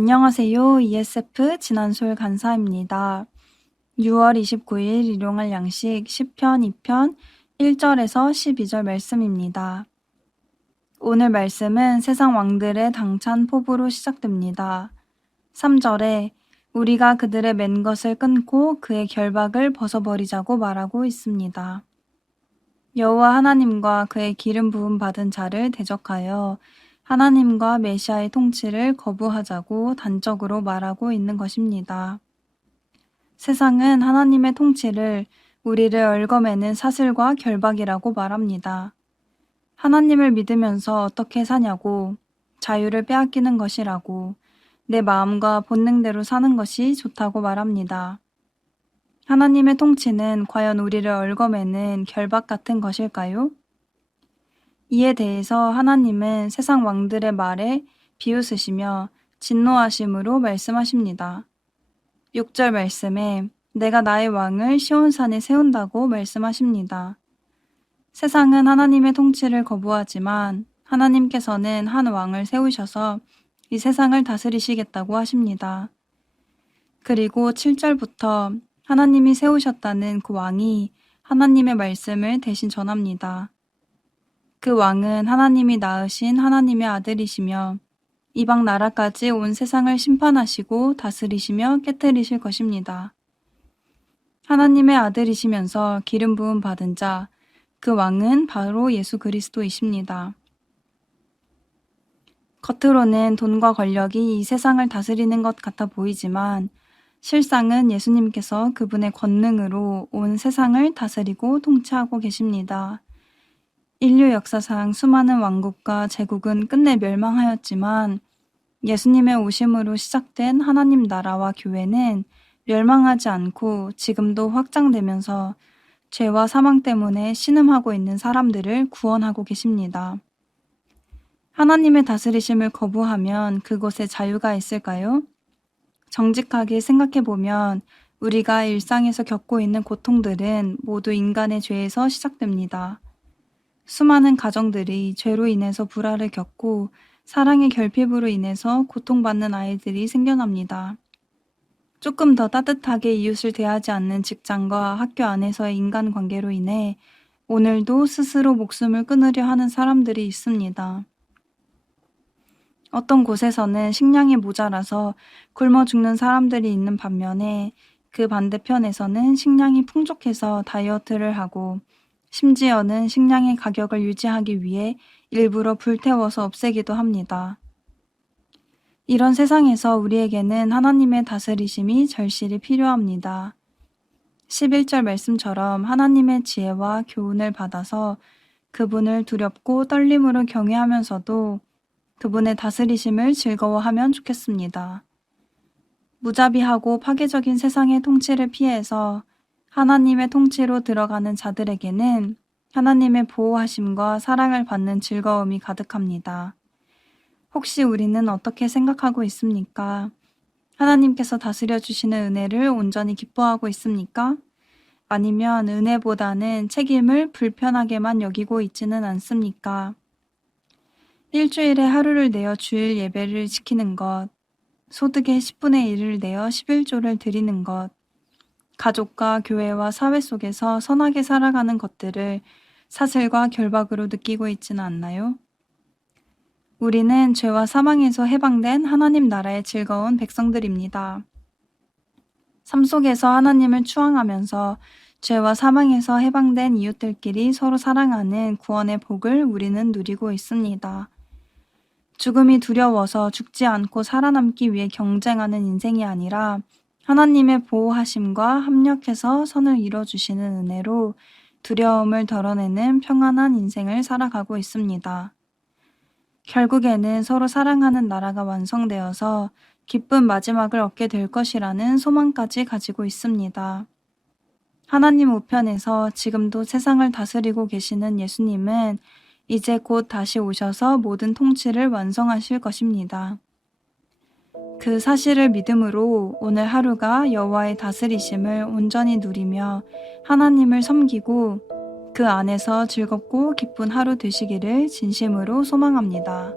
안녕하세요. ESF 진한솔 간사입니다. 6월 29일 일용할 양식 10편 2편 1절에서 12절 말씀입니다. 오늘 말씀은 세상 왕들의 당찬 포부로 시작됩니다. 3절에 우리가 그들의 맨 것을 끊고 그의 결박을 벗어버리자고 말하고 있습니다. 여호와 하나님과 그의 기름 부음 받은 자를 대적하여 하나님과 메시아의 통치를 거부하자고 단적으로 말하고 있는 것입니다. 세상은 하나님의 통치를 우리를 얽어매는 사슬과 결박이라고 말합니다. 하나님을 믿으면서 어떻게 사냐고, 자유를 빼앗기는 것이라고, 내 마음과 본능대로 사는 것이 좋다고 말합니다. 하나님의 통치는 과연 우리를 얽어매는 결박 같은 것일까요? 이에 대해서 하나님은 세상 왕들의 말에 비웃으시며 진노하심으로 말씀하십니다. 6절 말씀에 내가 나의 왕을 시온산에 세운다고 말씀하십니다. 세상은 하나님의 통치를 거부하지만 하나님께서는 한 왕을 세우셔서 이 세상을 다스리시겠다고 하십니다. 그리고 7절부터 하나님이 세우셨다는 그 왕이 하나님의 말씀을 대신 전합니다. 그 왕은 하나님이 낳으신 하나님의 아들이시며 이방 나라까지 온 세상을 심판하시고 다스리시며 깨뜨리실 것입니다. 하나님의 아들이시면서 기름 부음 받은 자, 그 왕은 바로 예수 그리스도이십니다. 겉으로는 돈과 권력이 이 세상을 다스리는 것 같아 보이지만 실상은 예수님께서 그분의 권능으로 온 세상을 다스리고 통치하고 계십니다. 인류 역사상 수많은 왕국과 제국은 끝내 멸망하였지만 예수님의 오심으로 시작된 하나님 나라와 교회는 멸망하지 않고 지금도 확장되면서 죄와 사망 때문에 신음하고 있는 사람들을 구원하고 계십니다. 하나님의 다스리심을 거부하면 그곳에 자유가 있을까요? 정직하게 생각해보면 우리가 일상에서 겪고 있는 고통들은 모두 인간의 죄에서 시작됩니다. 수많은 가정들이 죄로 인해서 불화를 겪고 사랑의 결핍으로 인해서 고통받는 아이들이 생겨납니다. 조금 더 따뜻하게 이웃을 대하지 않는 직장과 학교 안에서의 인간관계로 인해 오늘도 스스로 목숨을 끊으려 하는 사람들이 있습니다. 어떤 곳에서는 식량이 모자라서 굶어 죽는 사람들이 있는 반면에 그 반대편에서는 식량이 풍족해서 다이어트를 하고 심지어는 식량의 가격을 유지하기 위해 일부러 불태워서 없애기도 합니다. 이런 세상에서 우리에게는 하나님의 다스리심이 절실히 필요합니다. 11절 말씀처럼 하나님의 지혜와 교훈을 받아서 그분을 두렵고 떨림으로 경외하면서도 그분의 다스리심을 즐거워하면 좋겠습니다. 무자비하고 파괴적인 세상의 통치를 피해서 하나님의 통치로 들어가는 자들에게는 하나님의 보호하심과 사랑을 받는 즐거움이 가득합니다. 혹시 우리는 어떻게 생각하고 있습니까? 하나님께서 다스려 주시는 은혜를 온전히 기뻐하고 있습니까? 아니면 은혜보다는 책임을 불편하게만 여기고 있지는 않습니까? 일주일에 하루를 내어 주일 예배를 지키는 것, 소득의 10분의 1을 내어 11조를 드리는 것, 가족과 교회와 사회 속에서 선하게 살아가는 것들을 사슬과 결박으로 느끼고 있지는 않나요? 우리는 죄와 사망에서 해방된 하나님 나라의 즐거운 백성들입니다. 삶 속에서 하나님을 추앙하면서 죄와 사망에서 해방된 이웃들끼리 서로 사랑하는 구원의 복을 우리는 누리고 있습니다. 죽음이 두려워서 죽지 않고 살아남기 위해 경쟁하는 인생이 아니라 하나님의 보호하심과 합력해서 선을 이뤄주시는 은혜로 두려움을 덜어내는 평안한 인생을 살아가고 있습니다. 결국에는 서로 사랑하는 나라가 완성되어서 기쁜 마지막을 얻게 될 것이라는 소망까지 가지고 있습니다. 하나님 우편에서 지금도 세상을 다스리고 계시는 예수님은 이제 곧 다시 오셔서 모든 통치를 완성하실 것입니다. 그 사실을 믿음으로 오늘 하루가 여호와의 다스리심을 온전히 누리며 하나님을 섬기고 그 안에서 즐겁고 기쁜 하루 되시기를 진심으로 소망합니다.